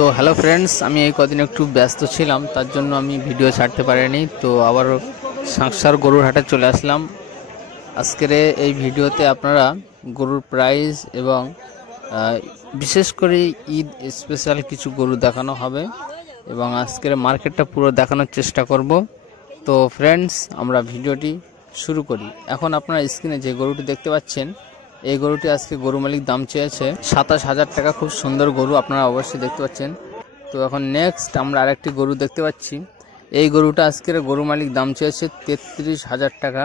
তো hello friends, আমি এই কদিন একটু ব্যস্ত ছিলাম, তার জন্য আমি ভিডিও ছাড়তে পারিনি। তো আবার সাংসার গরুর হাটে চলে আসলাম। আজকের এই ভিডিওতে আপনারা গরুর প্রাইস এবং বিশেষ করে ঈদ স্পেশাল কিছু গরু দেখানো হবে এবং আজকের মার্কেটটা পুরো দেখানোর চেষ্টা করব। তো ফ্রেন্ডস, আমরা ভিডিওটি শুরু করি। এখন আপনারা স্ক্রিনে যে গরুটি দেখতে পাচ্ছেন, এই গরুটি আজকে গরু মালিক দাম চেয়েছে 27,000 টাকা। খুব সুন্দর গরু, আপনারা অবশ্যই দেখতে পাচ্ছেন। তো এখন নেক্সট আমরা আরেকটি গরু দেখতে পাচ্ছি। এই গরুটা আজকের গরু মালিক দাম চেয়েছে 33,000 টাকা।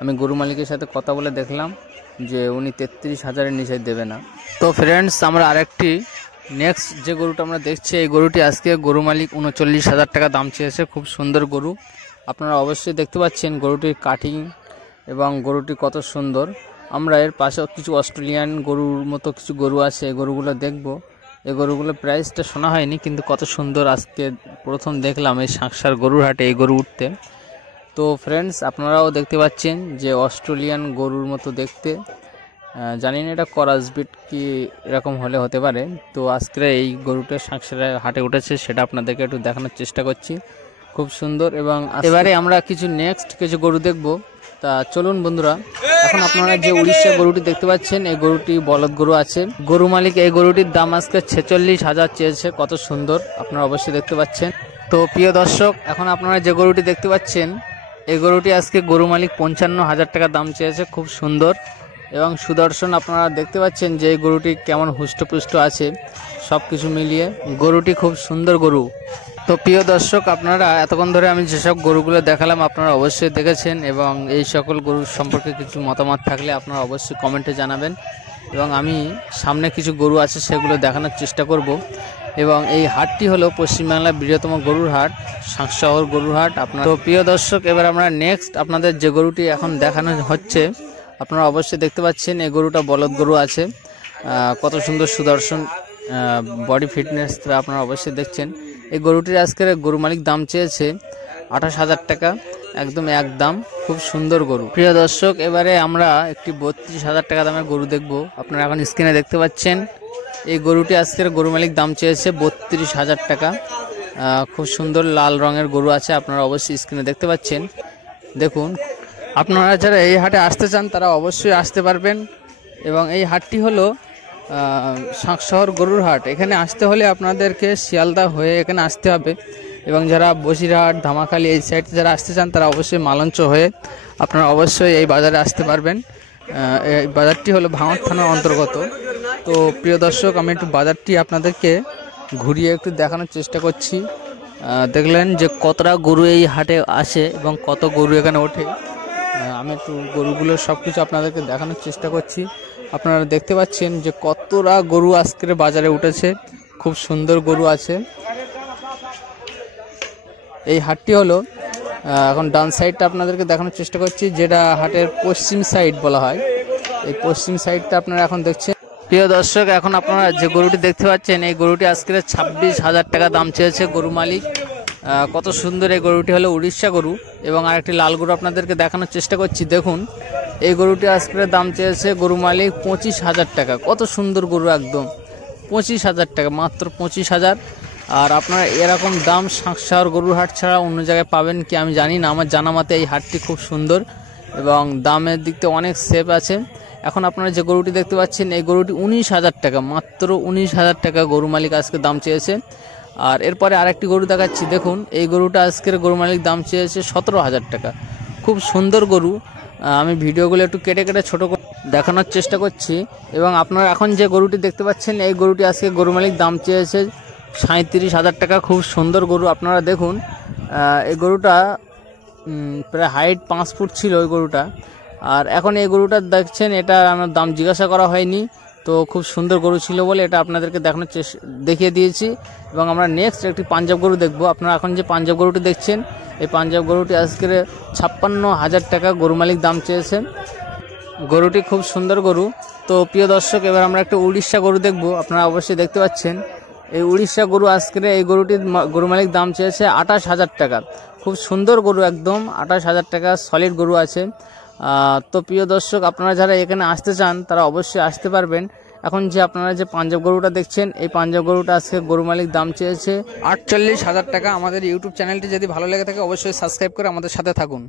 আমি গরু মালিকের সাথে কথা বলে দেখলাম যে উনি 33,000-এর নিচে দেবে না। তো ফ্রেন্ডস, আমরা আরেকটি নেক্সট যে গরুটা আমরা দেখছি, এই গরুটি আজকে গরু মালিক 39,000 টাকা দাম চেয়েছে। খুব সুন্দর গরু, আপনারা অবশ্যই দেখতে পাচ্ছেন গরুটির কাটিং এবং গরুটি কত সুন্দর। আমরা এর পাশেও কিছু অস্ট্রেলিয়ান গরুর মতো কিছু গরু আছে, এই গরুগুলো দেখব। এই গরুগুলোর প্রাইসটা শোনা হয়নি, কিন্তু কত সুন্দর আজকে প্রথম দেখলাম এই সাংসার গরুর হাটে এই গরু উঠতে। তো ফ্রেন্ডস, আপনারাও দেখতে পাচ্ছেন যে অস্ট্রেলিয়ান গরুর মতো দেখতে। জানি না এটা করাস বিট কি এরকম হলে হতে পারে। তো আজকে এই গরুটা সাংসারের হাটে উঠেছে, সেটা আপনাদেরকে একটু দেখানোর চেষ্টা করছি। খুব সুন্দর। এবং এবারে আমরা কিছু নেক্সট কিছু গরু দেখব। তা চলুন বন্ধুরা, এখন আপনারা যে উড়িষ্যা গরুটি দেখতে পাচ্ছেন, এই গরুটি বলদ গরু আছে। গরু মালিক এই গরুটির দাম আজকে 46,000 চেয়েছে। কত সুন্দর, আপনারা অবশ্যই দেখতে পাচ্ছেন। তো প্রিয় দর্শক, এখন আপনারা যে গরুটি দেখতে পাচ্ছেন, এই গরুটি আজকে গরু মালিক 55,000 টাকা দাম চেয়েছে। খুব সুন্দর এবং সুদর্শন। আপনারা দেখতে পাচ্ছেন যে এই গরুটি কেমন হুষ্টপুষ্ট আছে, সব কিছু মিলিয়ে গরুটি খুব সুন্দর গরু। তো প্রিয় দর্শক, আপনারা এতক্ষণ ধরে আমি যেসব গরুগুলো দেখালাম আপনারা অবশ্যই দেখেছেন, এবং এই সকল গরুর সম্পর্কে কিছু মতামত থাকলে আপনারা অবশ্যই কমেন্টে জানাবেন। এবং আমি সামনে কিছু গরু আছে সেগুলো দেখানোর চেষ্টা করব। এবং এই হাটটি হলো পশ্চিমবাংলার বৃহত্তম গরুর হাট, সাংশহর গরুর হাট। আপনার তো প্রিয় দর্শক, এবার আমরা নেক্সট আপনাদের যে গরুটি এখন দেখানো হচ্ছে, আপনারা অবশ্যই দেখতে পাচ্ছেন এই গরুটা বলদ গরু আছে। কত সুন্দর সুদর্শন বডি ফিটনেস আপনারা অবশ্যই দেখছেন। এই গরুটির আজকের গরু মালিক দাম চেয়েছে 28,000 টাকা, একদম এক দাম। খুব সুন্দর গরু। প্রিয় দর্শক, এবারে আমরা একটি 32,000 টাকা দামের গরু দেখব। আপনারা এখন স্ক্রিনে দেখতে পাচ্ছেন এই গরুটি আজকের গরু মালিক দাম চেয়েছে 32,000 টাকা। খুব সুন্দর লাল রঙের গরু আছে, আপনারা অবশ্যই স্ক্রিনে দেখতে পাচ্ছেন। দেখুন, আপনারা যারা এই হাটে আসতে চান তারা অবশ্যই আসতে পারবেন। এবং এই হাটটি হলো সাংশহর গরুর হাট। এখানে আসতে হলে আপনাদেরকে শিয়ালদা হয়ে এখানে আসতে হবে। এবং যারা বসিরহাট, ধামাখালী এই সাইডে যারা আসতে চান তারা অবশ্যই মালঞ্চ হয়ে আপনারা অবশ্যই এই বাজারে আসতে পারবেন। এই বাজারটি হলো ভাঙড় থানার অন্তর্গত। তো প্রিয় দর্শক, আমি একটু বাজারটি আপনাদেরকে ঘুরিয়ে একটু দেখানোর চেষ্টা করছি। দেখলেন যে কতটা গরু এই হাটে আসে এবং কত গরু এখানে ওঠে। আমি একটু গরুগুলোর সব কিছু আপনাদেরকে দেখানোর চেষ্টা করছি। আপনারা দেখতে পাচ্ছেন যে কতটা গরু আজকের বাজারে উঠেছে। খুব সুন্দর গরু আছে। এই হাটটি হলো এখন ডান সাইডটা আপনাদেরকে দেখানোর চেষ্টা করছি, যেটা হাটের পশ্চিম সাইড বলা হয়। এই পশ্চিম সাইডটা আপনারা এখন দেখছেন। প্রিয় দর্শক, এখন আপনারা যে গরুটি দেখতে পাচ্ছেন, এই গরুটি আজকের 26,000 টাকা দাম চেয়েছে গরু মালিক। কত সুন্দর এই গরুটি হলো উড়িষ্যা গরু। এবং আরেকটি লাল গরু আপনাদেরকে দেখানোর চেষ্টা করছি। দেখুন, এই গরুটি আজকের দাম চেয়েছে গরু মালিক 25,000 টাকা। কত সুন্দর গরু, একদম 25,000 টাকা, মাত্র 25,000। আর আপনারা এরকম দাম সাংশহর গরুর হাট ছাড়া অন্য জায়গায় পাবেন কি আমি জানি না। আমার জানা মতে এই হাটটি খুব সুন্দর এবং দামের দিক থেকে অনেক সেফ আছে। এখন আপনারা যে গরুটি দেখতে পাচ্ছেন, এই গরুটি 19,000 টাকা, মাত্র 19,000 টাকা গরু মালিক আজকে দাম চেয়েছে। আর এরপরে আরেকটি গরু দেখাচ্ছি। দেখুন, এই গরুটা আজকের গরু মালিক দাম চেয়েছে 17,000 টাকা। খুব সুন্দর গরু। আমি ভিডিওগুলো একটু কেটে কেটে ছোটো করে দেখানোর চেষ্টা করছি। এবং আপনারা এখন যে গরুটি দেখতে পাচ্ছেন, এই গরুটি আজকে গরু মালিক দাম চেয়েছে 37,000 টাকা। খুব সুন্দর গরু। আপনারা দেখুন, এই গরুটা প্রায় হাইট 5 ফুট ছিল ওই গরুটা। আর এখন এই গরুটা দেখছেন, এটা আমার দাম জিজ্ঞাসা করা হয়নি। তো খুব সুন্দর গরু ছিল বলে এটা আপনাদেরকে দেখিয়ে দিয়েছি। এবং আমরা নেক্সট একটি পাঞ্জাব গরু দেখব। আপনারা এখন যে পাঞ্জাব গরুটি দেখছেন, এই পাঞ্জাব গরুটি আজকের 56,000 টাকা গরু মালিক দাম চেয়েছেন। গরুটি খুব সুন্দর গরু। তো প্রিয় দর্শক, এবার আমরা একটা উড়িষ্যা গরু দেখব। আপনারা অবশ্যই দেখতে পাচ্ছেন এই উড়িষ্যা গরু আজকের এই গরুটির গরু মালিক দাম চেয়েছে 28,000 টাকা। খুব সুন্দর গরু, একদম 28,000 টাকা সলিড গরু আছে। তো প্রিয় দর্শক, আপনারা যারা এখানে আসতে চান তারা অবশ্যই আসতে পারবেন। এখন যে আপনারা যে পাঞ্জাব গরুটা দেখছেন, এই পাঞ্জাব গরুটা আজকে গরু মালিক দাম চেয়েছে 48,000 টাকা। আমাদের ইউটিউব চ্যানেলটি যদি ভালো লেগে থাকে অবশ্যই সাবস্ক্রাইব করে আমাদের সাথে থাকুন।